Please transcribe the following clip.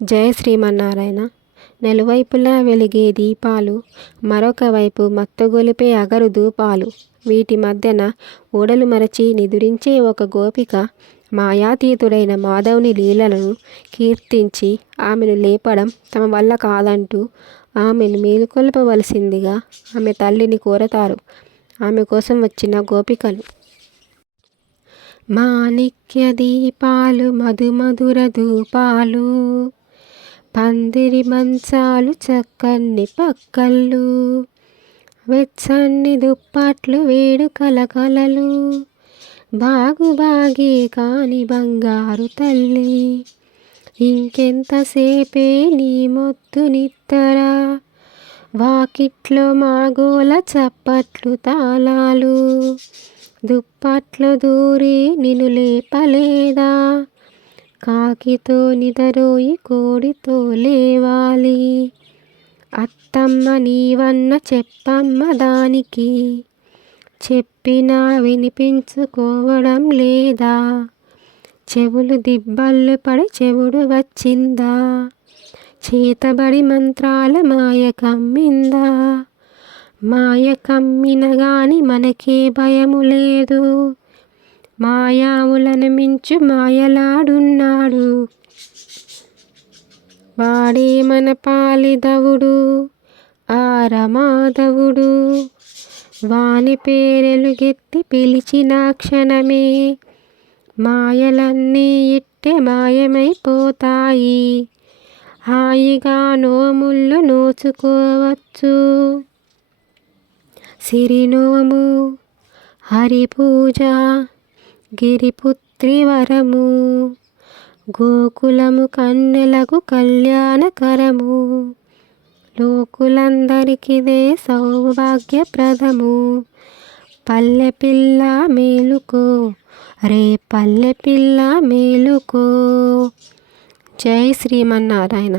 జయ శ్రీమన్నారాయణ. నలువైపులా వెలిగే దీపాలు, మరొక వైపు మత్తుగొలిపే అగరు ధూపాలు, వీటి మధ్యన ఊడలు మరచి నిదురించే ఒక గోపిక మాయాతీతుడైన మాధవుని లీలలను కీర్తించి ఆమెను లేపడం తమ వల్ల కాదంటూ ఆమెను మేలుకొల్పవలసిందిగా ఆమె తల్లిని కోరతారు ఆమె కోసం వచ్చిన గోపికలు. మాణిక్య దీపాలు మధుమధుర ధూపాలు, పందిరి మంచాలు చక్కన్ని పక్కళ్ళు, వెచ్చన్ని దుప్పట్లు వేడు కలకలలు, బాగుబాగి కాని బంగారు తల్లి, ఇంకెంతసేపే నీ మొద్దు నిత్తర, వాకిట్లో మాగోల చప్పట్లు తాళాలు, దుప్పట్లు దూరి నిన్ను లేపలేదా, కాకితో నిదరోయి కోడితో లేవాలి, అత్తమ్మ నీవన్న చెప్పమ్మ దానికి, చెప్పినా వినిపించుకోవడం లేదా, చెవులు దిబ్బళ్ళు పడి చెవుడు వచ్చిందా, చేతబడి మంత్రాల మాయ కమ్మిందా, మాయ కమ్మిన గాని మనకే భయము లేదు, మాయావులను మించు మాయలాడున్నాడు, వాడే మన పాలిదవుడు ఆ రమాధవుడు, వాని పేరెలుగెత్తి పిలిచిన క్షణమే మాయలన్నీ ఇట్టే మాయమైపోతాయి, హాయిగా నోముళ్ళు నోచుకోవచ్చు, సిరినోము హరిపూజ గిరిపుత్రి వరము, గోకులము కన్నెలకు కళ్యాణకరము, లోకులందరికిదే సౌభాగ్యప్రదము, పల్లె పిల్ల మేలుకో రే పల్లె పిల్ల మేలుకో. జై శ్రీమన్నారాయణ.